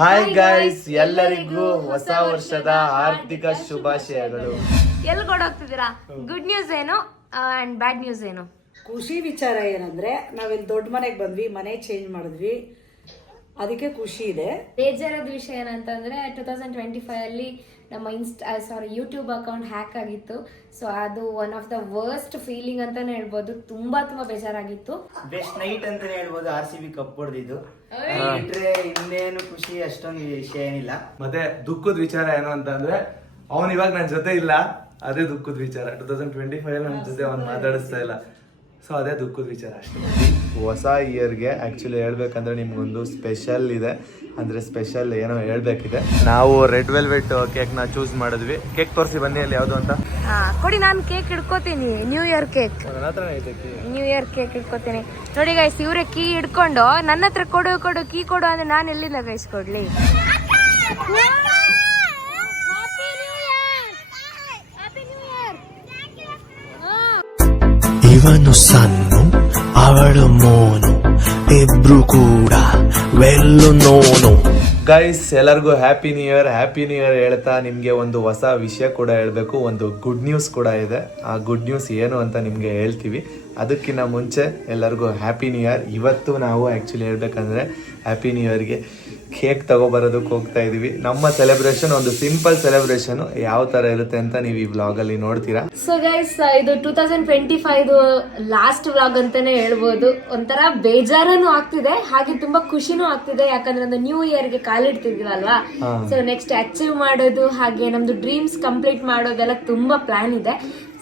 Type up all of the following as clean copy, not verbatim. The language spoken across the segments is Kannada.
ಹಾಯ್ ಗೈಸ್, ಎಲ್ಲರಿಗೂ ಹೊಸ ವರ್ಷದ ಆರ್ಥಿಕ ಶುಭಾಶಯಗಳು. ಎಲ್ಲಿ ಕೊಡೋಗ್ತಿದ್ದೀರಾ? ಗುಡ್ ನ್ಯೂಸ್ ಏನು ಅಂಡ್ ಬ್ಯಾಡ್ ನ್ಯೂಸ್ ಏನು? ಖುಷಿ ವಿಚಾರ ಏನಂದ್ರೆ ನಾವಿಲ್ಲಿ ದೊಡ್ಡ ಮನೆಗೆ ಬಂದ್ವಿ, ಮನೆ ಚೇಂಜ್ ಮಾಡಿದ್ವಿ, ಅದಕ್ಕೆ ಖುಷಿ ಇದೆ. ಬೇಜಾರದ ವಿಷಯ ಏನಂತಂದ್ರೆ 2025 ಅಲ್ಲಿ ನಮ್ಮ ಯೂಟ್ಯೂಬ್ ಅಕೌಂಟ್ ಹ್ಯಾಕ್ ಆಗಿತ್ತು. ಸೊ ಅದು one of the worst feeling ಅಂತಾನೆ ಹೇಳ್ಬೋದು. ತುಂಬಾ ಬೇಜಾರಾಗಿತ್ತು. ಬೆಸ್ಟ್ ನೈಟ್ ಅಂತಾನೆ ಹೇಳ್ಬೋದು. RCB ಕಪ್ ಹೊಡೆದಿದ್ದು ಇನ್ನೇನು ಖುಷಿ ಅಷ್ಟೊಂದು ವಿಷಯ ಏನಿಲ್ಲ. ಮತ್ತೆ ದುಃಖದ ವಿಚಾರ ಏನು ಅಂತಂದ್ರೆ ಅವನ್ ಇವಾಗ ನನ್ನ ಜೊತೆ ಇಲ್ಲ, ಅದೇ ದುಃಖದ ವಿಚಾರ. 2025 ನನ್ನ ಜೊತೆ ಅವ್ನು ಮಾತಾಡಿಸ್ತಾ ಇಲ್ಲ, ಸೊ ಅದೇ ದುಃಖದ ವಿಚಾರ ಅಷ್ಟೇ. ಹೊಸ ಇಯರ್ಗೆ ಆ್ಯಕ್ಚುಲಿ ಹೇಳ್ಬೇಕಂದ್ರೆ ನಿಮ್ಗೊಂದು ಸ್ಪೆಷಲ್ ಇದೆ, ಅಂದರೆ ಸ್ಪೆಷಲ್ ಏನೋ ಹೇಳ್ಬೇಕಿದೆ. ನಾವು ರೆಡ್ ವೆಲ್ವೆಟ್ ಕೇಕ್ನ ಚೂಸ್ ಮಾಡಿದ್ವಿ. ಕೇಕ್ ತೋರಿಸಿ ಬನ್ನಿ, ಅಲ್ಲಿ ಯಾವುದು ಅಂತ ಕೊಡಿ. ನಾನು ಕೇಕ್ ಹಿಡ್ಕೋತೀನಿ, new year cake. New year cake ಹಿಡ್ಕೋತೀನಿ ನೋಡಿ ಗೈಸ್. ಇವ್ರೆ ಕೀ ಹಿಡ್ಕೊಂಡು ನನ್ನ ಹತ್ರ ಕೊಡು ಕೀ ಕೊಡು ಅಂದ್ರೆ ನಾನು ಎಲ್ಲಿಂದ ಗೈಸ್ ಕೊಡ್ಲಿ? ಇವನು ಸನ್ನು, ಅವಳು ಮೋನು, ಇಬ್ರು ಕೂಡ ವೆಲ್ಲು ನೋನು. ಗೈಸ್, ಎಲ್ಲರಿಗೂ ಹ್ಯಾಪಿ ನ್ಯೂ ಇಯರ್ ಹೇಳ್ತಾ ನಿಮಗೆ ಒಂದು ಹೊಸ ವಿಷಯ ಕೂಡ ಹೇಳಬೇಕು. ಒಂದು ಗುಡ್ ನ್ಯೂಸ್ ಕೂಡ ಇದೆ. ಆ ಗುಡ್ ನ್ಯೂಸ್ ಏನು ಅಂತ ನಿಮಗೆ ಹೇಳ್ತೀವಿ. ಅದಕ್ಕಿಂತ ಮುಂಚೆ ಎಲ್ಲರಿಗೂ ಹ್ಯಾಪಿ ನ್ಯೂ ಇಯರ್. ಇವತ್ತು ನಾವು ಆ್ಯಕ್ಚುಲಿ ಹೇಳ್ಬೇಕಂದ್ರೆ ಹ್ಯಾಪಿ ನ್ಯೂ ಇಯರ್ಗೆ ಕೇಕ್ ತಗೊಬರೋದಕ್ಕೆ ಹೋಗ್ತಾ ಇದೀವಿ. ನಮ್ಮ ಸೆಲೆಬ್ರೇಷನ್ ಒಂದು ಸಿಂಪಲ್ ಸೆಲೆಬ್ರೇಷನ್ ಯಾವ ತರ ಇರುತ್ತೆ ಅಂತ ನೀವು ಈ ವ್ಲಾಗ್ ಅಲ್ಲಿ ನೋಡ್ತೀರಾ. ಸೊ ಗೈಸ್, ಇದು 2025 ಲಾಸ್ಟ್ ವ್ಲಾಗ್ ಅಂತಾನೆ ಹೇಳ್ಬೋದು. ಒಂಥರ ಬೇಜಾರನು ಆಗ್ತಿದೆ, ಹಾಗೆ ತುಂಬಾ ಖುಷಿನೂ ಆಗ್ತಿದೆ. ಯಾಕಂದ್ರೆ ಒಂದು ನ್ಯೂ ಇಯರ್ ಗೆ ಕಾಲಿಡ್ತಿದೀವಲ್ವಾ. ಸೊ ನೆಕ್ಸ್ಟ್ ಅಚೀವ್ ಮಾಡೋದು, ಹಾಗೆ ನಮ್ದು ಡ್ರೀಮ್ಸ್ ಕಂಪ್ಲೀಟ್ ಮಾಡೋದೆಲ್ಲ ತುಂಬಾ ಪ್ಲಾನ್ ಇದೆ.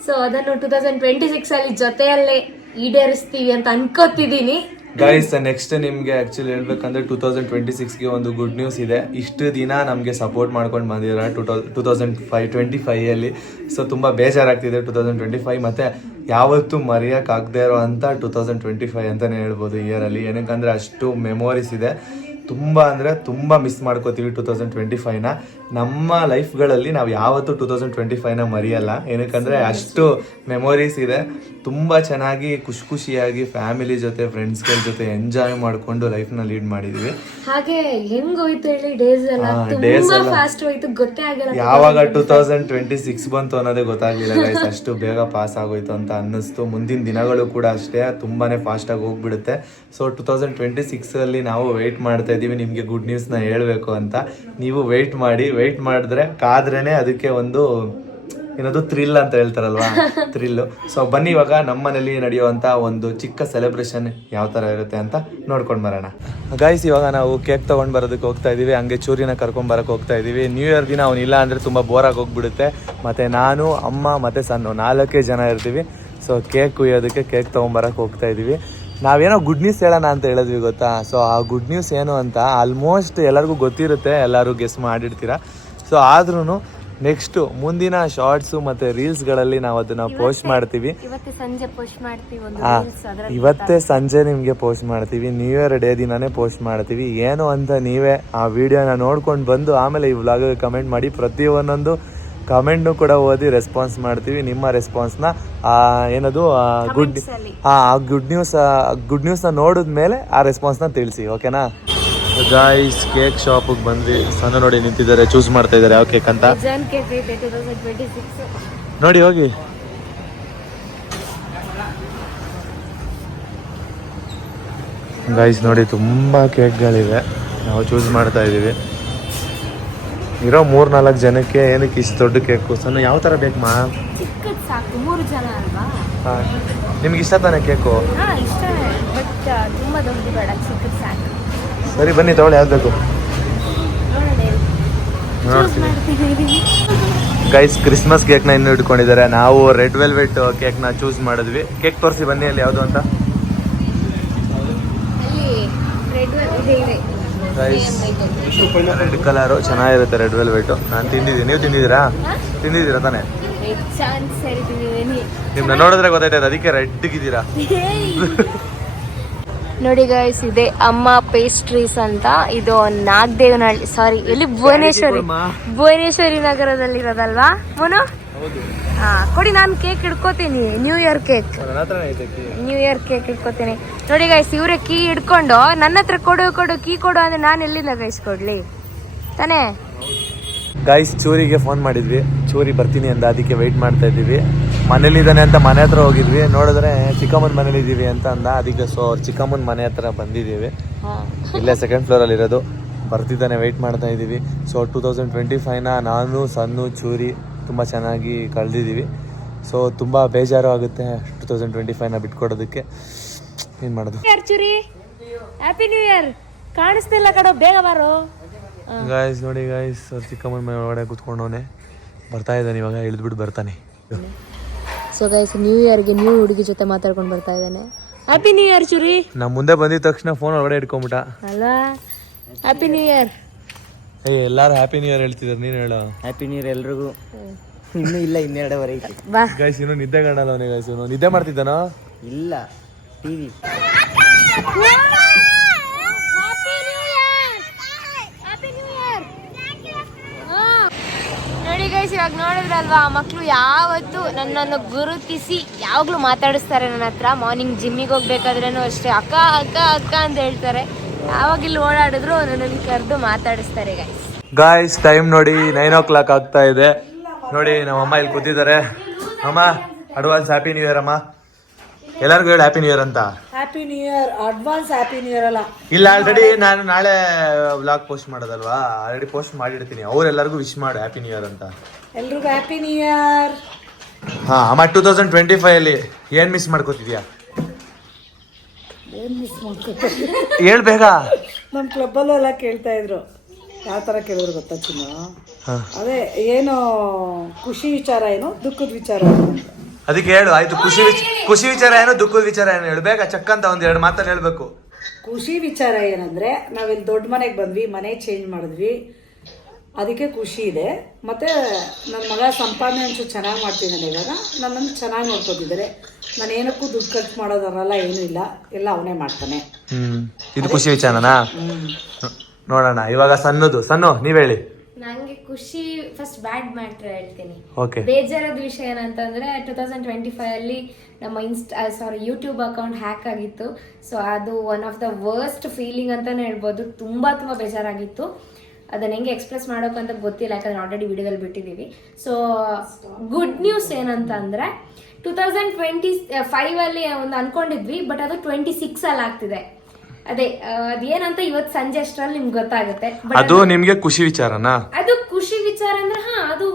ಸೊ ಅದನ್ನು 2026 ಅಲ್ಲಿ ಜೊತೆಯಲ್ಲೇ ಈಡೇರಿಸ್ತೀವಿ ಅಂತ ಅನ್ಕೋತಿದೀನಿ. ಗೈಸ್, ನೆಕ್ಸ್ಟ್ ನಿಮ್ಗೆ ಆಕ್ಚುಲಿ ಹೇಳ್ಬೇಕಂದ್ರೆ 2026ಗೆ ಒಂದು ಗುಡ್ ನ್ಯೂಸ್ ಇದೆ. ಇಷ್ಟು ದಿನ ನಮಗೆ ಸಪೋರ್ಟ್ ಮಾಡ್ಕೊಂಡು ಬಂದಿರ 2025 ಅಲ್ಲಿ. ಸೊ ತುಂಬಾ ಬೇಜಾರಾಗ್ತಿದೆ 2025, ಮತ್ತೆ ಯಾವತ್ತೂ ಮರೆಯೋಕ್ಕಾಗದೇ ಇರೋ ಅಂತ 2025 ಅಂತಾನೆ ಹೇಳ್ಬೋದು ಇಯರಲ್ಲಿ. ಏನಕ್ಕಂದ್ರೆ ಅಷ್ಟು ಮೆಮೊರೀಸ್ ಇದೆ. ತುಂಬ ಅಂದರೆ ತುಂಬ ಮಿಸ್ ಮಾಡ್ಕೋತೀವಿ 2025ನ. ನಮ್ಮ ಲೈಫ್ಗಳಲ್ಲಿ ನಾವು ಯಾವತ್ತೂ 2025ನ ಮರೆಯಲ್ಲ. ಏನಕ್ಕಂದರೆ ಅಷ್ಟು ಮೆಮೊರೀಸ್ ಇದೆ. ತುಂಬ ಚೆನ್ನಾಗಿ ಖುಷಿಯಾಗಿ ಫ್ಯಾಮಿಲಿ ಜೊತೆ ಫ್ರೆಂಡ್ಸ್ಗಳ ಜೊತೆ ಎಂಜಾಯ್ ಮಾಡಿಕೊಂಡು ಲೈಫ್ನ ಲೀಡ್ ಮಾಡಿದ್ವಿ. ಹಾಗೆ ಹೆಂಗ್ ಹೋಯ್ತು ಹೇಳಿ, ಡೇಸ್ ಎಲ್ಲ ತುಂಬಾ ಫಾಸ್ಟ್ ಹೋಯ್ತು, ಗೊತ್ತೇ ಆಗಿಲ್ಲ ಯಾವಾಗ 2026 ಬಂತು ಅನ್ನೋದೇ ಗೊತ್ತಾಗ್ಲಿಲ್ಲ ಗೈಸ್. ಅಷ್ಟು ಬೇಗ ಪಾಸ್ ಆಗೋಯ್ತು ಅಂತ ಅನ್ನಿಸ್ತು. ಮುಂದಿನ ದಿನಗಳು ಕೂಡ ಅಷ್ಟೇ ತುಂಬಾನೇ ಫಾಸ್ಟ್ ಆಗಿ ಹೋಗ್ಬಿಡುತ್ತೆ. ಸೊ 2026 ಅಲ್ಲಿ ನಾವು ವೆಯ್ಟ್ ಮಾಡ್ತಾ ಇದೀವಿ ನಿಮ್ಗೆ ಗುಡ್ ನ್ಯೂಸ್ ನ ಹೇಳ್ಬೇಕು ಅಂತ. ನೀವು ವೆಯ್ಟ್ ಮಾಡಿದ್ರೆ ಕಾದ್ರೇನೆ ಅದಕ್ಕೆ ಒಂದು ಏನದು ಥ್ರಿಲ್ ಅಂತ ಹೇಳ್ತಾರಲ್ವಾ, ಥ್ರಿಲ್. ಸೊ ಬನ್ನಿ, ಇವಾಗ ನಮ್ಮನೇಲಿ ನಡೆಯುವಂತ ಒಂದು ಚಿಕ್ಕ ಸೆಲೆಬ್ರೇಷನ್ ಯಾವ ತರ ಇರುತ್ತೆ ಅಂತ ನೋಡ್ಕೊಂಡ್ ಬರೋಣ. ಗೈಸ್, ಇವಾಗ ನಾವು ಕೇಕ್ ತಗೊಂಡ್ ಬರೋದಕ್ಕೆ ಹೋಗ್ತಾ ಇದೀವಿ. ಹಂಗೆ ಚೂರಿನ ಕರ್ಕೊಂಡ್ ಬರಕ್ ಹೋಗ್ತಾ ಇದೀವಿ. ನ್ಯೂ ಇಯರ್ ದಿನ ಅವ್ನು ಇಲ್ಲ ಅಂದ್ರೆ ತುಂಬಾ ಬೋರ್ ಆಗಿ ಹೋಗ್ಬಿಡುತ್ತೆ. ಮತ್ತೆ ನಾನು, ಅಮ್ಮ ಮತ್ತೆ ಸಣ್ಣ 4 ಜನ ಇರ್ತೀವಿ. ಸೊ ಕೇಕ್ ಕುಯ್ಯೋದಕ್ಕೆ ಕೇಕ್ ತಗೊಂಬರಕ್ ಹೋಗ್ತಾ ಇದೀವಿ. ನಾವೇನೋ ಗುಡ್ ನ್ಯೂಸ್ ಹೇಳೋಣ ಅಂತ ಹೇಳಿದ್ವಿ ಗೊತ್ತಾ. ಸೊ ಆ ಗುಡ್ ನ್ಯೂಸ್ ಏನು ಅಂತ ಆಲ್ಮೋಸ್ಟ್ ಎಲ್ಲರಿಗೂ ಗೊತ್ತಿರುತ್ತೆ, ಎಲ್ಲರೂ ಗೆಸ್ ಮಾಡಿರ್ತೀರಾ. ಸೊ ಆದ್ರೂ ನೆಕ್ಸ್ಟ್ ಮುಂದಿನ ಶಾರ್ಟ್ಸು ಮತ್ತೆ ರೀಲ್ಸ್ಗಳಲ್ಲಿ ನಾವು ಅದನ್ನ ಪೋಸ್ಟ್ ಮಾಡ್ತೀವಿ. ಇವತ್ತೇ ಸಂಜೆ ನಿಮಗೆ ಪೋಸ್ಟ್ ಮಾಡ್ತೀವಿ. ನ್ಯೂ ಇಯರ್ ಡೇ ದಿನಾನೇ ಪೋಸ್ಟ್ ಮಾಡ್ತೀವಿ. ಏನು ಅಂತ ನೀವೇ ಆ ವಿಡಿಯೋನ ನೋಡ್ಕೊಂಡು ಬಂದು ಆಮೇಲೆ ಈ ವ್ಲಾಗ್ ಕಮೆಂಟ್ ಮಾಡಿ. ಪ್ರತಿಯೊಂದೊಂದು ಕಮೆಂಟ್ನು ಕೂಡ ಓದಿ ರೆಸ್ಪಾನ್ಸ್ ಮಾಡ್ತೀವಿ. ನಿಮ್ಮ ರೆಸ್ಪಾನ್ಸ್ನ ಏನದು ಗುಡ್ ನ್ಯೂಸ್ನ ನೋಡಿದ್ಮೇಲೆ ಆ ರೆಸ್ಪಾನ್ಸ್ನ ತಿಳಿಸಿ, ಓಕೆನಾ? ಗೈಸ್, ಕೇಕ್ ಶಾಪಿಗೆ ಬಂದ್ವಿ. ಸಣ್ಣ ನೋಡಿ ನಿಂತಿದ್ದಾರೆ, ಚೂಸ್ ಮಾಡ್ತಾ ಇದ್ದಾರೆ ಯಾವ ಕೇಕ್ ಅಂತ. ನೋಡಿ ಹೋಗಿ. ಗೈಸ್ ನೋಡಿ, ತುಂಬಾ ಕೇಕ್ಗಳಿವೆ. ನಾವು ಚೂಸ್ ಮಾಡ್ತಾ ಇದೀವಿ. ಇರೋ 3-4 ಜನಕ್ಕೆ ಏನಕ್ಕೆ ಇಷ್ಟು ದೊಡ್ಡ ಕೇಕು? ಸಣ್ಣ ಯಾವ ತರ ಬೇಕು ಮಾ? ಸಾಕು, 3 ಜನ ಅಲ್ವಾ? ನಿಮ್ಗೆ ಇಷ್ಟ ತಾನೆ ಕೇಕು? ತುಂಬಾ ದೊಡ್ಡ ಬೇಡ, ಚಿಕ್ಕದು ಸಾಕು. ಸರಿ ಬನ್ನಿ, ತಗೊಳ್ಳಿ, ಯಾವ್ದು ಬೇಕು ನೋಡ್ತೀನಿ. ಗೈಸ್, ಕ್ರಿಸ್ಮಸ್ ಕೇಕ್ನ ಇನ್ನೂ ಇಟ್ಕೊಂಡಿದ್ದಾರೆ. ನಾವು ರೆಡ್ ವೆಲ್ವೆಟ್ ಕೇಕ್ನ ಚೂಸ್ ಮಾಡಿದ್ವಿ. ಕೇಕ್ ತೋರಿಸಿ ಬನ್ನಿ, ಅಲ್ಲಿ ಯಾವುದು ಅಂತ. ರೆಡ್ ಕಲರು ಚೆನ್ನಾಗಿರುತ್ತೆ, ರೆಡ್ ವೆಲ್ವೆಟ್. ನಾನು ತಿಂದಿದ್ದೀನಿ, ನೀವು ತಿಂದಿದ್ದೀರಾ ತಾನೆ? ನಿಮ್ನ ನೋಡಿದ್ರೆ ಗೊತ್ತಾಯ್ತದೆ, ಅದಕ್ಕೆ ರೆಡ್ಗಿದ್ದೀರಾ. ನೋಡಿ ಗೈಸ್, ಇದೆ ಅಮ್ಮ ಪೇಸ್ಟ್ರೀಸ್ ಅಂತ. ಇದು ನಾಗದೇವನಹಳ್ಳಿ, ಸಾರಿ ಎಲ್ಲಿ, ಭುವನೇಶ್ವರಿ ನಗರದಲ್ಲಿರೋದಲ್ವಾ ಮೋನು? ಕೊಡಿ, ನಾನು ಕೇಕ್ ಹಿಡ್ಕೋತೀನಿ. ನ್ಯೂ ಇಯರ್ ಕೇಕ್ ಹಿಡ್ಕೋತೀನಿ ನೋಡಿ ಗೈಸ್. ಇವ್ರೆ ಕೀ ಹಿಡ್ಕೊಂಡು ನನ್ನ ಹತ್ರ ಕೊಡು ಕೀ ಕೊಡು ಅಂದ್ರೆ ನಾನು ಎಲ್ಲಿಂದ ಗೈಸ್ ಕೊಡ್ಲಿ? ತಾನೇ? ಗೈಸ್ ಚೂರಿಗೆ ಫೋನ್ ಮಾಡಿದ್ವಿ, ಚೂರಿ ಬರ್ತೀನಿ ಅಂದ, ಅದಕ್ಕೆ ವೆಯ್ಟ್ ಮಾಡ್ತಾ ಇದ್ದೀವಿ. ಮನೇಲಿದ್ದಾನೆ ಅಂತ ಮನೆ ಹತ್ರ ಹೋಗಿದ್ವಿ, ನೋಡಿದ್ರೆ ಚಿಕ್ಕಮ್ಮನ ಮನೇಲಿ ಇದ್ದೀವಿ ಅಂತ ಅಂದ, ಅದಕ್ಕೆ ಸೊ ಅವ್ರ ಚಿಕ್ಕಮ್ಮನ ಮನೆ ಹತ್ರ ಬಂದಿದ್ದೀವಿ. ಇಲ್ಲೇ ಸೆಕೆಂಡ್ ಫ್ಲೋರಲ್ಲಿ ಇರೋದು. ಬರ್ತಿದ್ದಾನೆ, ವೆಯ್ಟ್ ಮಾಡ್ತಾ ಇದ್ದೀವಿ. ಸೊ 2025ನ ನಾನು ಸನ್ನು ಚೂರಿ ತುಂಬ ಚೆನ್ನಾಗಿ ಕಳೆದಿದ್ದೀವಿ. ಸೊ ತುಂಬ ಬೇಜಾರು ಆಗುತ್ತೆ 2025ನ ಬಿಟ್ಕೊಡೋದಕ್ಕೆ. ಏನು ಮಾಡೋದು? ಚೂರಿ ಹ್ಯಾಪಿ ನ್ಯೂ ಇಯರ್. ಕಾಣಿಸ್ತಿಲ್ಲ ಕಡೋ, ಬೇಗ ಬಾರೋ. ಗಾಯ್ಸ್ ನೋಡಿ ಗಾಯ್ಸ್, ಅವ್ರ ಚಿಕ್ಕಮ್ಮನ ಮನೆ ಒಳಗಡೆ ಕೂತ್ಕೊಂಡವನೆ, ಬರ್ತಾ ಇದ್ದಾನೆ ಇವಾಗ, ಇಳಿದ್ಬಿಟ್ಟು ಬರ್ತಾನೆ. ಸೊ ಗೈಸ್, ನ್ಯೂ ಇಯರ್ಗೆ ನ್ಯೂ ಹುಡುಗಿ ಜೊತೆ ಮಾತಾಡ್ಕೊಂಡು ಬರ್ತಾ ಇದ್ದಾನೆ. ಹ್ಯಾಪಿ ನ್ಯೂ ಇಯರ್ ಚೂರಿ. ನಮ್ಮ ಮುಂದೆ ಬಂದಿದ ತಕ್ಷಣ ಫೋನ್ ಒಳಗಡೆ ಇಟ್ಕೊಂಬಿಟ್ಟ ಅಲ್ವಾ? Happy new year. ಎಲ್ಲಾರು ಹ್ಯಾಪಿ ನ್ಯೂ ಇಯರ್ ಹೇಳ್ತಿದ್ದಾರೆ, ನೀನು ಹೇಳೋ. ಹ್ಯಾಪಿ ನ್ಯೂ ಇಯರ್ ಎಲ್ರಿಗೂ. ಇನ್ನೂ ಇಲ್ಲ, 12:15 ಐತಿ. ಬಾ ಗೈಸ್ ಇನ್ನೂ ನಿದ್ದೆ ಕಾಣಲ್ಲ ಅವನಿಗೆ. ಗೈಸ್ ಇವನು ನಿದ್ದೆ ಮಾಡ್ತಿದ್ದಾನೋ? ಇಲ್ಲ, ಟಿವಿ. ನೋಡಿ ಗೈಸ್, ಇವಾಗ ನೋಡಿದ್ರಲ್ವಾ, ಮಕ್ಕಳು ಯಾವತ್ತು ನನ್ನನ್ನು ಗುರುತಿಸಿ ಯಾವಾಗಲೂ ಮಾತಾಡಿಸ್ತಾರೆ ನನ್ನ ಹತ್ರ. ಮಾರ್ನಿಂಗ್ ಜಿಮ್ಮಿಗೆ ಹೋಗ್ಬೇಕಾದ್ರೂ ಅಷ್ಟೇ, ಅಕ್ಕ ಅಕ್ಕ ಅಕ್ಕ ಅಂತ ಹೇಳ್ತಾರೆ. ಯಾವಾಗ ಇಲ್ಲಿ ಓಡಾಡಿದ್ರು ನನ್ನನ್ನು ಕರೆದು ಮಾತಾಡಿಸ್ತಾರೆ ಗೈಸ್. ಗಾಯ್ಸ್ ಟೈಮ್ ನೋಡಿ 9 o'clock ಆಗ್ತಾ ಇದೆ. ನೋಡಿ ನಮ್ಮ ಅಮ್ಮ ಇಲ್ಲಿ ಕೂತಿದ್ದಾರೆ. ಅಮ್ಮ ಅಡ್ವಾನ್ಸ್ ಹ್ಯಾಪಿ ನ್ಯೂ ಇಯರ್ ಅಮ್ಮ. ಎಲ್ಲರಿಗೂ ಹೇಳಿ ಹ್ಯಾಪಿ ನ್ಯೂ ಇಯರ್ ಅಂತ. Happy new year. Advance happy new year ಅಲ್ಲ. ಇಲ್ಲ, ಆಲ್ರೆಡಿ ನಾನು ನಾಳೆ ವ್ಲಾಗ್ ಪೋಸ್ಟ್ ಮಾಡೋದಲ್ವಾ, ಆಲ್ರೆಡಿ ಪೋಸ್ಟ್ ಮಾಡಿರ್ತೀನಿ. ಅವ್ರೆಲ್ಲರಿಗೂ ವಿಶ್ ಮಾಡು ಹ್ಯಾಪಿ ನ್ಯೂ ಇಯರ್ ಅಂತ. ಎಲ್ರಿಗೂ ಹ್ಯಾಪಿ ನ್ಯೂ ಇಯರ್. ಹಾ ಅಮ್ಮ, 2025 ಏನ್ ಮಿಸ್ ಮಾಡ್ಕೋತಿದ್ಯಾ? ಏನ್ ಮಿಸ್ ಮಾಡ್ಕೊ? ಹೇಳ್ ಬೇಗ. ನಮ್ಮ ಕ್ಲಬ್ಬಲ್ಲೂ ಎಲ್ಲ ಕೇಳ್ತಾ ಇದ್ರು. ಯಾವ ಥರ ಕೇಳಿದ್ರು ಗೊತ್ತಾ ಚಿನ್ನ? ಅದೇ ಏನು ಖುಷಿ ವಿಚಾರ ಏನು, ದುಃಖದ ವಿಚಾರ ಏನು? ಅದಕ್ಕೆ ಹೇಳು. ಆಯ್ತು, ಖುಷಿ ವಿಚಾರ ಏನು, ದುಃಖದ ವಿಚಾರ ಏನು ಹೇಳು ಬೇಗ, ಚಕ್ ಅಂತ ಒಂದ್ 2 ಮಾತಲ್ಲಿ ಹೇಳ್ಬೇಕು. ಖುಷಿ ವಿಚಾರ ಏನಂದ್ರೆ, ನಾವಿಲ್ಲಿ ದೊಡ್ಡ ಮನೆಗೆ ಬಂದ್ವಿ, ಮನೆ ಚೇಂಜ್ ಮಾಡಿದ್ವಿ, ಅದಕ್ಕೆ ಖುಷಿ ಇದೆ. ಮತ್ತೆ ನನ್ನ ಮಗ ಸಂಪಾದನೆ ಒಂಚೂರು ಚೆನ್ನಾಗಿ ಮಾಡ್ತಿದ್ದಾನೆ. ಇವಾಗ ನನ್ನನ್ನು ಚೆನ್ನಾಗಿ ನೋಡ್ಕೊತಿದ್ದಾರೆ. ನಾನು ಏನಕ್ಕೂ ದುಡ್ಡು ಖರ್ಚು ಮಾಡೋದಲ್ಲ, ಏನೂ ಇಲ್ಲ, ಎಲ್ಲ ಅವನೇ ಮಾಡ್ತಾನೆ. ಇದು ಖುಷಿ ವಿಚಾರನಾ? ನೋಡೋಣ ಇವಾಗ ಸಣ್ಣು ನೀವ್ ಹೇಳಿ. ನಂಗೆ ಖುಷಿ ಫಸ್ಟ್ ಬ್ಯಾಡ್ ಮ್ಯಾಟ್ರ್ ಹೇಳ್ತೀನಿ. ಓಕೆ. ಬೇಜಾರದ ವಿಷಯ ಏನಂತಂದ್ರೆ 2025 ನಮ್ಮ ಯೂಟ್ಯೂಬ್ ಅಕೌಂಟ್ ಹ್ಯಾಕ್ ಆಗಿತ್ತು. ಸೊ ಅದು one of the worst feeling ಅಂತಾನೆ ಹೇಳ್ಬೋದು. ತುಂಬಾ ಬೇಜಾರಾಗಿತ್ತು. ಅದನ್ನ ಹೆಂಗೆ ಎಕ್ಸ್ಪ್ರೆಸ್ ಮಾಡೋಕೆ ಅಂತ ಗೊತ್ತಿಲ್ಲ, ಯಾಕಂದ್ರೆ ಆಲ್ರೆಡಿ ವಿಡಿಯೋದಲ್ಲಿ ಬಿಟ್ಟಿದ್ದೀವಿ. ಸೊ ಗುಡ್ ನ್ಯೂಸ್ ಏನಂತ ಅಂದ್ರೆ 2025 ಒಂದು ಅನ್ಕೊಂಡಿದ್ವಿ, ಬಟ್ ಅದು 26 ಆಗ್ತಿದೆ. ಅದೇನಂತ ಇವತ್ತು ಸಂಜೆ ಅಷ್ಟರಲ್ಲಿ ನಿಮ್ಗೆ ಗೊತ್ತಾಗುತ್ತೆ. ಅದು ನಿಮ್ಗೆ ಖುಷಿ ವಿಚಾರನಾ? ಅದು ಖುಷಿ ವಿಚಾರ ಅಂದ್ರೆ ಅದು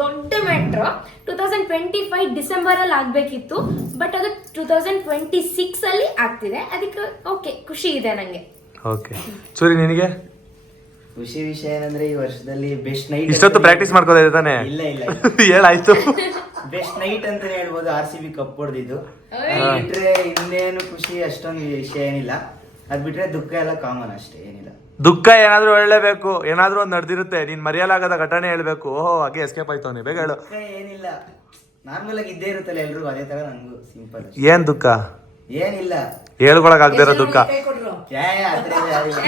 ದೊಡ್ಡ ಮ್ಯಾಟ್ರ್. 2025 ಡಿಸೆಂಬರ್ ಅಲ್ಲಿ ಆಗ್ಬೇಕಿತ್ತು, ಬಟ್ ಅದು 2026 ಆಗ್ತಿದೆ. ಅದಕ್ಕೆ ಓಕೆ, ಖುಷಿ ಇದೆ ನಂಗೆ. ಓಕೆ. ಸೂರಿ ನಿನಗೆ? ಖುಷಿ ವಿಷಯ ಏನಂದ್ರೆ, ಈ ವರ್ಷದಲ್ಲಿ ಬೆಸ್ಟ್ ನೈಟ್. ಇಷ್ಟೊತ್ತು ಪ್ರಾಕ್ಟೀಸ್ ಮಾಡ್ಕೋತಾ ಇದ್ದಾನೆ? ಇಲ್ಲ ಇಲ್ಲ, ಹೇಳಾಯ್ತು. ಬೆಸ್ಟ್ ನೈಟ್ ಅಂತಾನೆ ಹೇಳ್ಬೋದು. RCB ಕಪ್ ಹೊಡೆದಿದ್ದು. ಬಿಟ್ರೆ ಇನ್ನೇನು ಖುಷಿ ಅಷ್ಟೊಂದು ವಿಷಯ ಏನಿಲ್ಲ. ಅದ್ ಬಿಟ್ರೆ ದುಃಖ ಎಲ್ಲ ಕಾಮನ್ ಅಷ್ಟೇ, ಏನಿಲ್ಲ. ದುಃಖ ಏನಾದ್ರೂ ಹೇಳಲೇಬೇಕು, ಏನಾದ್ರೂ ಒಂದು ನಡೆದಿರುತ್ತೆ. ನೀನ್ ಮರೆಯಲಾಗದ ಘಟನೆ ಹೇಳ್ಬೇಕು. ಓಹೋ, ಹಾಗೆ ಎಸ್ಕೇಪ್ ಆಯ್ತವನಿ, ಬೇಗ ಹೇಳು. ದುಃಖ ಏನಿಲ್ಲ, ನಾರ್ಮಲ್ ಆಗಿ ಇದ್ದೇ ಇರುತ್ತಲ್ಲ ಎಲ್ರಿಗೂ, ಅದೇ ತರ ನಂಗೂ ಸಿಂಪಲ್. ಏನ್ ದುಃಖ? ಏನಿಲ್ಲ, ಹೇಳ್ಕೊಳಕ್ ಆಗದೆ ಇರೋ ದುಃಖ ಕೈ ಕೊಟ್ರು,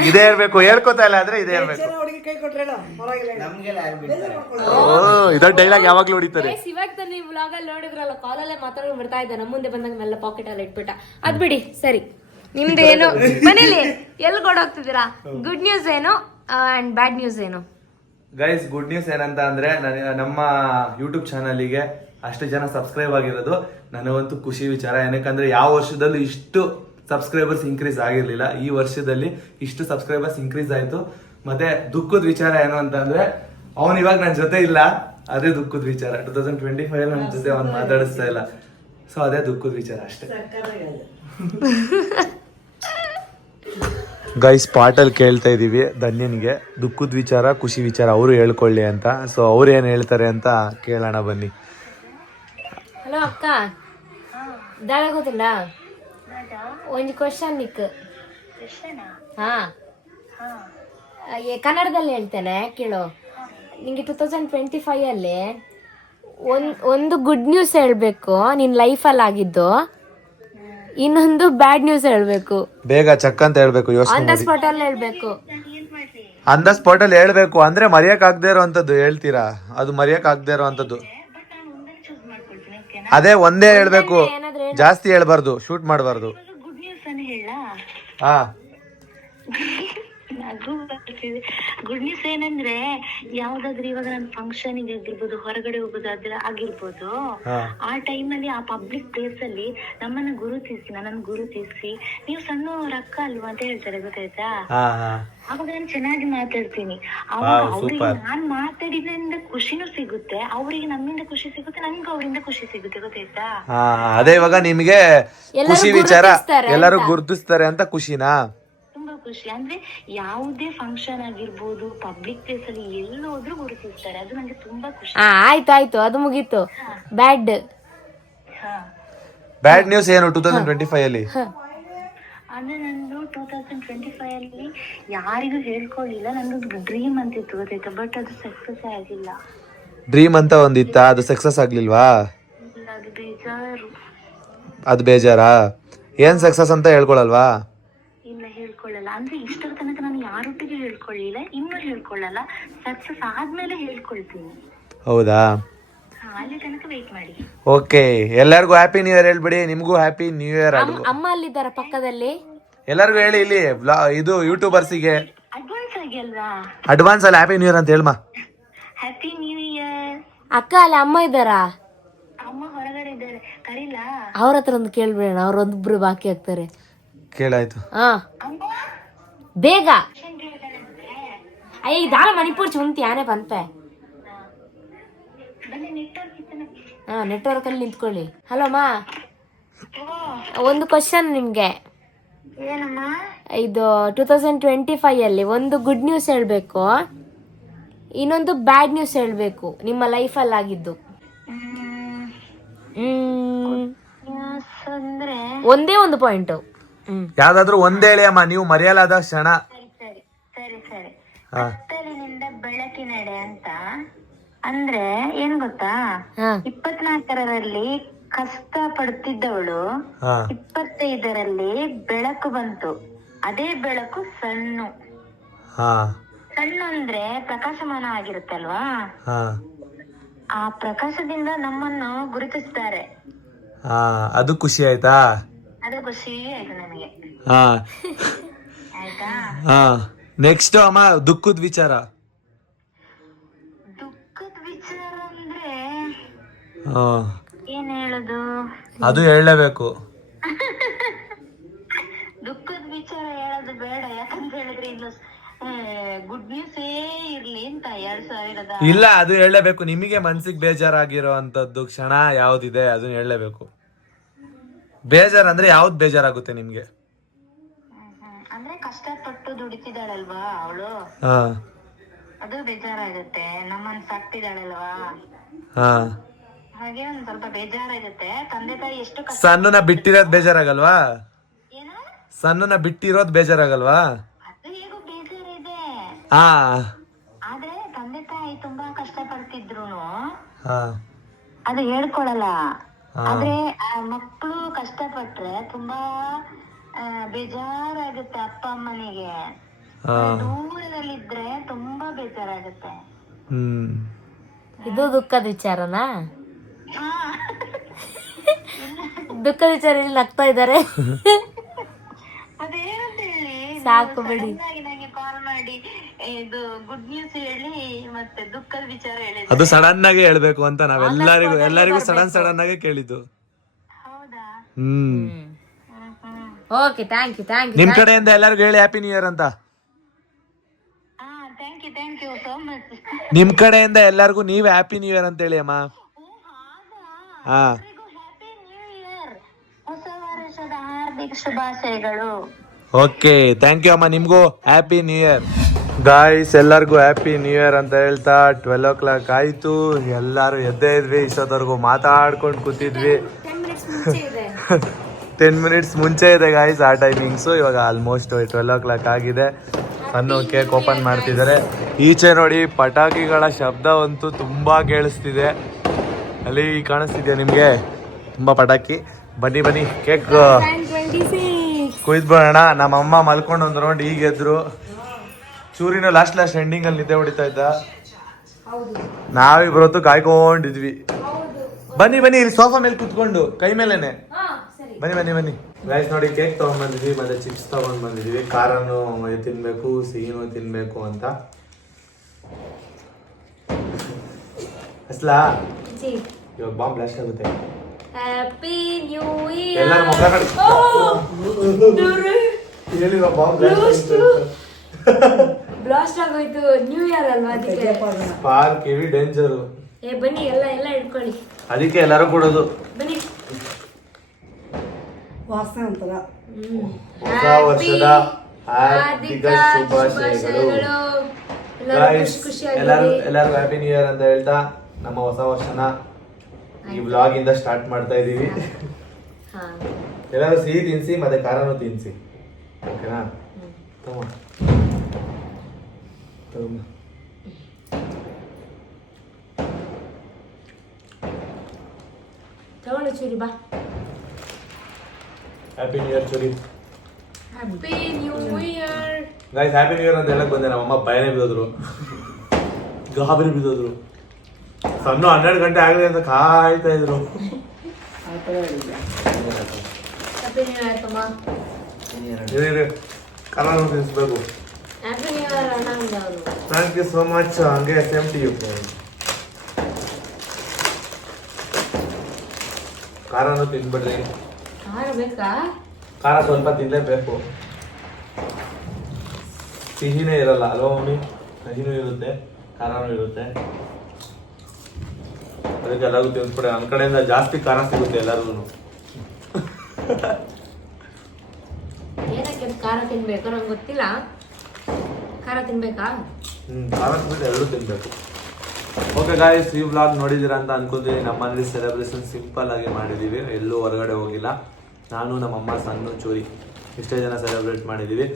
ಇದೇ ಇರ್ಬೇಕು. ಹೇಳ್ಕೊತಾ ಇಲ್ಲ ಆದ್ರೆ ಇದೇ ಇರ್ಬೇಕು. ಹುಡುಗಿ ಕೈ ಕೊಟ್ರೇಳ, ಪರವಾಗಿಲ್ಲ. ನಮ್ಗೆಲ್ಲ ಯಾರು ಬಿಡ್ತಾರೆ? ಇದೊಂದು ಡೈಲಾಗ್ ಯಾವಾಗ್ಲೂ ಹೊಡಿತಾರೆ. ಇವಾಗ ತಾನೇ ವ್ಲಾಗ್ ಅಲ್ಲಿ ನೋಡಿದ್ರಲ್ಲ, ಕಾಲಲ್ಲೇ ಮಾತಾಡ್ಕೊಂಡು ಬರ್ತಾ ಇದ್ದ. ನಮ್ಮ ಮುಂದೆ ಬಂದಾಗ ಮೆಲ್ಲ ಪಾಕೆಟ್ ಅಲ್ಲಿ ಇಟ್ಬಿಟ್ಟ. ಅದ್ ಬಿಡಿ, ಸರಿ. ನಿಮ್ದೇನು ಮನೇಲಿ ಎಲ್ಲಿ ಕೊಡೋಗ್ತಿದ್ದೀರಾ? ಗುಡ್ ನ್ಯೂಸ್ ಏನು ಅಂಡ್ ಬ್ಯಾಡ್ ನ್ಯೂಸ್ ಏನು? ಗೈಸ್, ಗುಡ್ ನ್ಯೂಸ್ ಏನಂತ ಅಂದ್ರೆ, ನಮ್ಮ ಯೂಟ್ಯೂಬ್ ಚಾನಲ್ಗೆ ಅಷ್ಟು ಜನ ಸಬ್ಸ್ಕ್ರೈಬ್ ಆಗಿರೋದು ನನಗಂತೂ ಖುಷಿ ವಿಚಾರ. ಏನಕ್ಕಂದ್ರೆ ಯಾವ ವರ್ಷದಲ್ಲೂ ಇಷ್ಟು ಸಬ್ಸ್ಕ್ರೈಬರ್ಸ್ ಇನ್ಕ್ರೀಸ್ ಆಗಿರ್ಲಿಲ್ಲ. ಈ ವರ್ಷದಲ್ಲಿ ಇಷ್ಟು ಸಬ್ಸ್ಕ್ರೈಬರ್ಸ್ ಇನ್ಕ್ರೀಸ್ ಆಯ್ತು. ಮತ್ತೆ ದುಃಖದ ವಿಚಾರ ಏನು ಅಂತ ಅಂದ್ರೆ, ಅವನ್ ಇವಾಗ ನನ್ನ ಜೊತೆ ಇಲ್ಲ, ಅದೇ ದುಃಖದ ವಿಚಾರ. 2025 ನನ್ನ ಜೊತೆ ಅವ್ನು ಮಾತಾಡಿಸ್ತಾ ಇಲ್ಲ. ಸೊ ಅದೇ ದುಃಖದ ವಿಚಾರ ಅಷ್ಟೇ. ಗೈಸ್, ಪಾಟಲ್ಲಿ ಕೇಳ್ತಾ ಇದೀವಿ ಧನ್ಯನ್ಗೆ ದುಃಖದ ವಿಚಾರ, ಖುಷಿ ವಿಚಾರ ಅವರು ಹೇಳ್ಕೊಳ್ಳಿ ಅಂತ. ಸೊ ಅವ್ರು ಏನ್ ಹೇಳ್ತಾರೆ ಅಂತ ಕೇಳೋಣ ಬನ್ನಿ. ಹಲೋ ಅಕ್ಕ, ದಾಳ ಗೊತ್ತಿಲ್ಲ, ಒಂದು ಕ್ವಶನ್ ನಿಕ್. ಹಾ, ಕನ್ನಡದಲ್ಲಿ ಹೇಳ್ತೇನೆ ಕೇಳು. ನಿಂಗೆ 2025 ಒಂದು ಗುಡ್ ನ್ಯೂಸ್ ಹೇಳ್ಬೇಕು ನಿನ್ ಲೈಫಲ್ಲಿ ಆಗಿದ್ದು, ಇನ್ನೊಂದು ಬ್ಯಾಡ್ ನ್ಯೂಸ್ ಹೇಳ್ಬೇಕು. ಬೇಗ ಚಕ್ ಅಂತ ಹೇಳ್ಬೇಕು. ಆನ್ ದ ಸ್ಪಾಟ್ ಅಲ್ಲಿ ಹೇಳ್ಬೇಕು. ಆನ್ ದ ಸ್ಪಾಟ್ ಅಲ್ಲಿ ಹೇಳ್ಬೇಕು ಅಂದ್ರೆ ಮರೆಯಕ್ ಆಗದೆ ಇರೋಂಥದ್ದು ಹೇಳ್ತೀರಾ? ಅದು ಮರೆಯಕ್ ಆಗದೆ ಇರೋಂಥದ್ದು ಅದೇ ಒಂದೇ ಹೇಳ್ಬೇಕು, ಜಾಸ್ತಿ ಹೇಳ್ಬಾರ್ದು, ಶೂಟ್ ಮಾಡಬಾರ್ದು. ಹಾ, ನಗು ಬರ್ತಿದೆ. ಗುಡ್ ನ್ಯೂಸ್ ಏನಂದ್ರೆ ಯಾವ್ದಾದ್ರು ಇವಾಗ ನನ್ನ ಫಂಕ್ಷನ್ ಆಗಿರ್ಬೋದು, ಹೊರಗಡೆ ಹೋಗೋದು ಅದ್ರ ಆಗಿರ್ಬೋದು, ಆ ಟೈಮಲ್ಲಿ ಆ ಪಬ್ಲಿಕ್ ಪ್ಲೇಸ್ ಅಲ್ಲಿ ನನ್ನನ್ನು ಗುರುತಿಸಿ ನೀವು ಸಣ್ಣವ್ರ ಅಕ್ಕ ಅಲ್ವಾ ಅಂತ ಹೇಳ್ತಾರೆ, ಗೊತ್ತಾಯ್ತಾ? ಅವಾಗ ನಾನು ಚೆನ್ನಾಗಿ ಮಾತಾಡ್ತೀನಿ. ಅವಾಗ ಅವ್ರಿಗೆ ನಾನ್ ಮಾತಾಡಿದ್ರಿಂದ ಖುಷಿನೂ ಸಿಗುತ್ತೆ, ಅವ್ರಿಗೆ ನಮ್ಮಿಂದ ಖುಷಿ ಸಿಗುತ್ತೆ, ನನ್ಗೂ ಅವರಿಂದ ಖುಷಿ ಸಿಗುತ್ತೆ, ಗೊತ್ತಾಯ್ತಾ? ಅದೇ ಇವಾಗ ನಿಮ್ಗೆ ಖುಷಿ ವಿಚಾರ, ಎಲ್ಲರೂ ಗುರುತಿಸ್ತಾರೆ ಅಂತ ಖುಷಿನಾ? ತುಂಬಾ ಖುಷಿ. ಅಂದ್ರೆ ಯಾವುದೇ ಫಂಕ್ಷನ್ ಆಗಿರ್ಬೋದು, ಪಬ್ಲಿಕ್ ಪ್ಲೇಸ್ ಅಲ್ಲಿ ಎಲ್ಲೋದ್ರೂ ಗುರುತಿಸ್ತಾರೆ, ಅದು ನಂಗೆ ತುಂಬಾ ಖುಷಿ. ಆಯ್ತಾಯ್ತು, ಅದು ಮುಗೀತು. ಬ್ಯಾಡ್ ನ್ಯೂಸ್ ಏನು 2025 ಅಲ್ಲಿ? ಅಂದ್ರೆ ನಂದು 2025 ಅಲ್ಲಿ ಯಾರಿಗೂ ಹೇಳ್ಕೊಳ್ಳಿಲ್ಲ, ನಂದು ಡ್ರೀಮ್ ಅಂತ ಇತ್ತು, ಗೊತ್ತಾಯ್ತಾ? ಬಟ್ ಅದು ಸಕ್ಸಸ್ ಆಗಿಲ್ಲ. ಡ್ರೀಮ್ ಅಂತ ಒಂದಿತ್ತ, ಅದು ಸಕ್ಸಸ್ ಆಗ್ಲಿಲ್ವಾ? ಅದು ಬೇಜಾರು. ಅದು ಬೇಜಾರಾ? ಏನ್ ಸಕ್ಸಸ್ ಅಂತ ಹೇಳ್ಕೊಳಲ್ವಾ? ಇಲ್ಲ, ಹೇಳ್ಕೊಳ್ಳಲ್ಲ. ಅಂದ್ರೆ ಇಷ್ಟರ ತನಕ ನಾನು ಯಾರೊಟ್ಟಿಗೆ ಹೇಳ್ಕೊಳ್ಳಿಲ್ಲ, ಇನ್ನೂ ಹೇಳ್ಕೊಳ್ಳಲ್ಲ. ಸಕ್ಸಸ್ ಆದ್ಮೇಲೆ ಹೇಳ್ಕೊಳ್ತೀನಿ. ಹೌದಾ? ಅಲ್ಲಿ ತನಕ ವೇಟ್ ಮಾಡಿ. ಓಕೆ, ಎಲ್ಲರಿಗೂ ಹ್ಯಾಪಿ ನ್ಯೂ ಇಯರ್ ಹೇಳ್ಬಿಡಿ. ನಿಮ್ಗೂ ಹ್ಯಾಪಿ ನ್ಯೂ ಇಯರ್. ಅಮ್ಮ ಅಲ್ಲಿದ್ದಾರ ಪಕ್ಕದಲ್ಲಿ, ಎಲ್ಲರಿಗೂ ಹೇಳಿ. ಇಲ್ಲಿ ಇದು ಯೂಟ್ಯೂಬರ್ಸಿಗೆ ಅಡ್ವಾನ್ಸ್ ಆಗಿ ಅಲ್ವಾ? ಅಡ್ವಾನ್ಸ್ ಅಲ್ಲಿ ಹ್ಯಾಪಿ ನ್ಯೂ ಇಯರ್ ಅಂತ ಹೇಳ್ಮಾ. Happy new year. ಅಕ್ಕ ಅಲ್ಲಿ ಅಮ್ಮ ಇದ್ದಾರಾ? ಅಮ್ಮ ಹೊರಗಡೆ ಇದ್ದಾರೆ, ಕರೀಲ? ಅವ್ರ ಹತ್ರ ಒಂದು ಕೇಳ್ಬಿಡೋಣ, ಅವ್ರೊಂದಿಬ್ರು ಬಾಕಿ ಆಗ್ತಾರೆ. ಕೇಳಾಯ್ತು. ಬೇಗ ಅಯ್ಯ ಇದಾರ ಮಣಿಪುರ್ ಚುಂತಿ ಆನೆ ಬಂತೆ. ನೆಟ್ವರ್ಕ್ ಅಲ್ಲಿ ನಿಂತ್ಕೊಳ್ಳಿ. ಹಲೋ ಮಾ, ಒಂದು ಕ್ವಶನ್ ನಿಮ್ಗೆ. ಏನಮ್ಮ? ಇದು 2025 ಅಲ್ಲಿ ಒಂದು ಗುಡ್ ನ್ಯೂಸ್ ಹೇಳ್ಬೇಕು, ಇನ್ನೊಂದು ಬ್ಯಾಡ್ ನ್ಯೂಸ್ ಹೇಳ್ಬೇಕು ನಿಮ್ಮ ಲೈಫ್ ಅಲ್ಲಿ ಆಗಿದ್ದು. ಅಂದ್ರೆ ಒಂದೇ ಒಂದು ಪಾಯಿಂಟ್. ಯಾವ್ದಾದ್ರು ಒಂದೇ ಹೇಳಿ ಅಮ್ಮ, ನೀವು ಮರೆಯಲಾದ ಕ್ಷಣ. ಸರಿ ಕತ್ತಲಿನಿಂದ ಬೆಳಕಿನೆಡೆ ಅಂತ. ಅಂದ್ರೆ ಏನ್ ಗೊತ್ತಾ, 24ರಲ್ಲಿ ಕಷ್ಟ ಪಡುತ್ತಿದ್ದವಳು 25ರಲ್ಲಿ ಬೆಳಕು ಬಂತು. ಅದೇ ಬೆಳಕು ಸಣ್ಣ ಅಂದ್ರೆ ಪ್ರಕಾಶಮಾನ ಆಗಿರುತ್ತಲ್ವಾ, ಆ ಪ್ರಕಾಶದಿಂದ ನಮ್ಮನ್ನು ಗುರುತಿಸ್ತಾರೆ. ಅದು ಖುಷಿ ಆಯ್ತಾ? ಅದು ಖುಷಿ ಆಯ್ತು ನನಗೆ. ಆಯ್ತಾ? ನೆಕ್ಸ್ಟ್ ಅಮ್ಮ, ದುಃಖದ ವಿಚಾರ. ದುಃಖದ ವಿಚಾರ ಅಂದ್ರೆ ಏನ್ ಹೇಳುದು? ಅದು ಹೇಳಲೇಬೇಕು. ದುಃಖದ ವಿಚಾರ ಹೇಳೋದು ಬೇಡ, ಯಾಕಂತ ಹೇಳಿದ್ರೆ ಇನ್ನು ಗುಡ್ ನ್ಯೂಸ್ ಇರ್ಲಿ ಅಂತ 2000. ಇಲ್ಲ, ಅದು ಹೇಳಲೇಬೇಕು. ನಿಮಗೆ ಮನ್ಸಿಗೆ ಬೇಜಾರಾಗಿರೋ ಅಂತದ್ದು ಕ್ಷಣ ಯಾವ್ದಿದೆ ಅದನ್ನ ಹೇಳಲೇಬೇಕು. ಬೇಜಾರ್ ಅಂದ್ರೆ ಯಾವ್ದು ಬೇಜಾರಾಗುತ್ತೆ ನಿಮ್ಗೆ? ಅಂದ್ರೆ ಕಷ್ಟಪಟ್ಟು ದುಡಿತಿದ್ದಾಳಲ್ವಾ ಅವಳು, ಅದು ಬೇಜಾರಾಗುತ್ತೆ. ನಮ್ಮನ್ನ ಸಾಕ್ತಿದ್ದಾಳಲ್ವಾ, ಹಾಗೆ ಒಂದ್ ಸ್ವಲ್ಪ ಬೇಜಾರಾಗುತ್ತೆ. ತಂದೆ ತಾಯಿ ಎಷ್ಟು ಸಣ್ಣನ ಬಿಟ್ಟಿರೋದ್ ಬೇಜಾರಾಗಲ್ವಾ? ಏನೋ ಸಣ್ಣನ ಬಿಟ್ಟಿರೋದ್ ಬೇಜಾರಾಗಲ್ವಾ? ಅದು ಹೇಗೋ ಬೇಜಾರಿದೆ. ಆದ್ರೆ ತಂದೆ ತಾಯಿ ತುಂಬಾ ಕಷ್ಟ ಪಡ್ತಿದ್ರು ಅದು ಹೇಳ್ಕೊಳಲ್ಲ. ಆದ್ರೆ ಮಕ್ಕಳು ಕಷ್ಟಪಟ್ರೆ ತುಂಬಾ ಬೇಜಾರಾಗುತ್ತೆ. ಅಪ್ಪ ಅಮ್ಮನಿಗೆ ದೂರದಲ್ಲಿದ್ರೆ ತುಂಬಾ ಬೇಜಾರಾಗುತ್ತೆ. ಇದು ದುಃಖದ ವಿಚಾರನಾ? ದುಃಖದ ವಿಚಾರ ಇಲ್ಲಿ ನಗ್ತಾ ಇದ್ದಾರೆ. ಅದೇನಂತ ಹೇಳಿ ಸಾಕು ಬಿಡಿ. ನಂಗೆ ಕಾಲ್ ಮಾಡಿ ಇದು ಗುಡ್ ನ್ಯೂಸ್ ಹೇಳಿ ಮತ್ತೆ ದುಃಖದ ವಿಚಾರ ಹೇಳಿ. ಅದು ಸಡನ್ ಆಗಿ ಹೇಳ್ಬೇಕು ಅಂತ ಎಲ್ಲರಿಗೂ ಸಡನ್ ಆಗಿ ಕೇಳಿದ್ದು. ಹೌದಾ? Okay, thank you. ನಿಮ್ ಕಡೆಯಿಂದ ಎಲ್ಲರಿಗೂ ಹೇಳಿ ಹ್ಯಾಪಿ ನ್ಯೂ ಇಯರ್ ಅಂತ. Thank you so much. ನಿಮ್ ಕಡೆಯಿಂದ ಎಲ್ಲರಿಗೂ ನೀವ್ ಹ್ಯಾಪಿ ನ್ಯೂ ಇಯರ್ ಅಂತ ಹೇಳಿ ಅಮ್ಮ. ಹ್ಯಾಪಿ ನ್ಯೂ ಇಯರ್, ಹೊಸ ವರ್ಷದ ಹಾರ್ದಿಕ ಶುಭಾಶಯಗಳು. ಓಕೆ, ಥ್ಯಾಂಕ್ ಯು ಅಮ್ಮ. ನಿಮ್ಗೂ ಹ್ಯಾಪಿ ನ್ಯೂ ಇಯರ್. ಗಾಯ್ಸ್, ಎಲ್ಲರಿಗೂ ಹ್ಯಾಪಿ ನ್ಯೂ ಇಯರ್ ಅಂತ ಹೇಳ್ತಾ 12 o'clock ಆಯ್ತು. ಎಲ್ಲಾರು ಎದ್ದೇ ಇದ್ವಿ, ಇಷ್ಟೊತ್ತವರೆಗೂ ಮಾತಾಡ್ಕೊಂಡು ಕೂತಿದ್ವಿ. 10 minutes ಮುಂಚೆ ಇದೆ ಗಾಯ್ಸ್ ಆ ಟೈಮಿಂಗ್ಸು. ಇವಾಗ ಆಲ್ಮೋಸ್ಟ್ 12 o'clock ಆಗಿದೆ. ಸಣ್ಣ ಕೇಕ್ ಓಪನ್ ಮಾಡ್ತಿದ್ದಾರೆ. ಈಚೆ ನೋಡಿ, ಪಟಾಕಿಗಳ ಶಬ್ದ ಅಂತೂ ತುಂಬಾ ಕೇಳಿಸ್ತಿದೆ. ಅಲ್ಲಿ ಕಾಣಿಸ್ತಿದ್ಯಾ ನಿಮ್ಗೆ? ತುಂಬಾ ಪಟಾಕಿ. ಬನ್ನಿ ಕೇಕ್ ಕುಯ್ದ್ಬಿಡೋಣ. ನಮ್ಮಮ್ಮ ಮಲ್ಕೊಂಡು ಒಂದು ರೌಂಡ್ ಈಗ ಎದ್ರು. ಚೂರಿನ ಲಾಸ್ಟ್ ಎಂಡಿಂಗ್ ಅಲ್ಲಿ ನಿದ್ದೆ ಹೊಡಿತಾ ಇದ್ದ. ನಾವಿಬ್ರೊತ್ತು ಕಾಯ್ಕೊಂಡಿದ್ವಿ. ಬನ್ನಿ ಇಲ್ಲಿ ಸೋಫಾ ಮೇಲೆ ಕುತ್ಕೊಂಡು, ಕೈ ಮೇಲೆನೆ ಬನ್ನಿ ಬನ್ನಿ ಬನ್ನಿ ಗೈಸ್ ನೋಡಿ, ಕೇಕ್ ತಗೊಂಡ್ಬಂದಿದ್ವಿ ಮತ್ತೆ ಚಿಪ್ಸ್ ತಗೊಂಡ್ ಬಂದಿದೀವಿ. ಖಾರನು ತಿನ್ಬೇಕು, ಸಿಹಿನೂ ತಿನ್ಬೇಕು ಅಂತ. ಅಸ್ಲಾ ಇವಾಗ ಬಾಂಬ್ ಬ್ಲಾಸ್ಟ್ ಆಗುತ್ತೆ. Happy new year. ಎಲ್ಲರ ಮುಖ ಹೇಳಿವ ಬಾಂಬ್ ಬ್ಲಾಸ್ಟ್ ಆಗೋಯ್ತು. ನ್ಯೂ ಇಯರ್ ಅಲ್ವಾ, ಅದಕ್ಕೆ ಸ್ಪಾರ್ಕ್ ಹೆವಿ ಡೇಂಜರು. ಬನ್ನಿ ಎಲ್ಲ ಇಟ್ಕೊಳ್ಳಿ. ಅದಕ್ಕೆ ಎಲ್ಲರೂ ಕೊಡೋದು. ಬನ್ನಿ. ವಾಸನೆ ಅಂತಾರ. ಹೊಸ ವರ್ಷದ ಹಾರ್ದಿಕ ಶುಭಾಶಯಗಳು. ಎಲ್ಲರಿಗೂ ಹ್ಯಾಪಿ ನ್ಯೂ ಇಯರ್ ಅಂತ ಹೇಳ್ತಾ ನಮ್ಮ ಹೊಸ ವರ್ಷನ ಈ ವ್ಲಾಗ್ ಇಂದ ಸ್ಟಾರ್ಟ್ ಮಾಡ್ತಾ ಇದೀವಿ. ಎಲ್ಲರೂ ಸಿಹಿ ತಿನ್ಸಿ ಮತ್ತೆ ಖಾರನೂ ತಿನ್ಸಿ, ಓಕೆನಾ? ತಗೊಳ್ಳಿ ಚೂರಿ, ಬಾ. ಹ್ಯಾಪಿ ನ್ಯೂ ಇಯರ್ ಚೂರಿ. Happy new year guys, happy new year ಅಂತ ಹೇಳಕ್ ಬಂದೆ. ನಮ್ಮಮ್ಮ ಭಯನೇ ಬಿದ್ದೋದ್ರು, ಗಾಬರಿ ಬಿದ್ದೋದ್ರು. ಸಣ್ಣ 12 ಗಂಟೆ ಆಗಲಿ ಅಂತ ಕಾಯ್ತಾ ಇದ್ರು. ಹ್ಯಾಪಿ ನ್ಯೂ ಇಯರ್ ತಮ್ಮ. ಕಲರ್ ತಿನ್ಸ್ಬೇಕು. ಹ್ಯಾಪಿ ನ್ಯೂ ಇಯರ್ ಅಣ್ಣ. Thank you so much. ಹಂಗೆ ಸೇಮ್ ಟು ಯು. ಖಾರನೂ ತಿನ್ಬಿಡ್ರಿ. ಖಾರ ಬೇಕಾ? ಖಾರ ಸ್ವಲ್ಪ ತಿನ್ಲೇಬೇಕು. ಸಿಹಿನೇ ಇರಲ್ಲ ಅಲ್ವಾ ಮಮ್ಮಿ? ಸಿಹಿನೂ ಇರುತ್ತೆ, ಖಾರನೂ ಇರುತ್ತೆ. ಅದಕ್ಕೆ ಎಲ್ಲರಿಗೂ ತಿನ್ಸ್ಬಿಡಿ. ನನ್ನ ಕಡೆಯಿಂದ ಜಾಸ್ತಿ ಖಾರ ಸಿಗುತ್ತೆ ಎಲ್ಲರಿಗೂ. ಏನಕ್ಕೆ ಖಾರ ತಿನ್ಬೇಕು ನಂಗೆ ಗೊತ್ತಿಲ್ಲ. ಖಾರ ತಿನ್ಬೇಕಾ? ಖಾರ ತಿನ್ಬಿಟ್ಟು ಎಲ್ಲರೂ ತಿನ್ಬೇಕು. ಓಕೆ ಗಾಯ್ಸ್, ಈ ವ್ಲಾಗ್ ನೋಡಿದ್ದೀರಾ ಅಂತ ಅನ್ಕೋತೀನಿ. ನಮ್ಮಲ್ಲಿ ಸೆಲೆಬ್ರೇಷನ್ ಸಿಂಪಲ್ ಆಗಿ ಮಾಡಿದ್ದೀವಿ, ಎಲ್ಲೂ ಹೊರಗಡೆ ಹೋಗಿಲ್ಲ. ನಾನು ನಮ್ಮಮ್ಮ ಸಣ್ಣ ಚೂರಿ ಇಷ್ಟೇ ಜನ ಸೆಲೆಬ್ರೇಟ್ ಮಾಡಿದ್ದೀವಿ.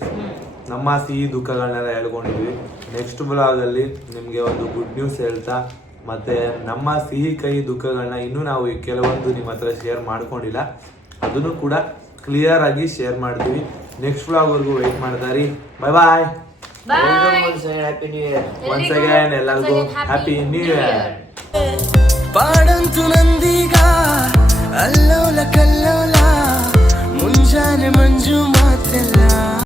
ನಮ್ಮ ಸಿಹಿ ದುಃಖಗಳನ್ನೆಲ್ಲ ಹೇಳ್ಕೊಂಡಿದ್ವಿ. ನೆಕ್ಸ್ಟ್ ವ್ಲಾಗಲ್ಲಿ ನಿಮಗೆ ಒಂದು ಗುಡ್ ನ್ಯೂಸ್ ಹೇಳ್ತಾ, ಮತ್ತು ನಮ್ಮ ಸಿಹಿ ಕಹಿ ದುಃಖಗಳನ್ನ ಇನ್ನೂ ನಾವು ಕೆಲವೊಂದು ನಿಮ್ಮ ಹತ್ರ ಶೇರ್ ಮಾಡ್ಕೊಂಡಿಲ್ಲ, ಅದನ್ನು ಕೂಡ ಕ್ಲಿಯರ್ ಆಗಿ ಶೇರ್ ಮಾಡ್ತೀವಿ. ನೆಕ್ಸ್ಟ್ ವ್ಲಾಗ್ವರೆಗೂ ವೆಯ್ಟ್ ಮಾಡ್ತಾರೆ. Bye bye. Happy new year. Once again ಎಲ್ಲರಿಗೂ ಹ್ಯಾಪಿ ನ್ಯೂ ಇಯರ್. ಪಾಡಂತು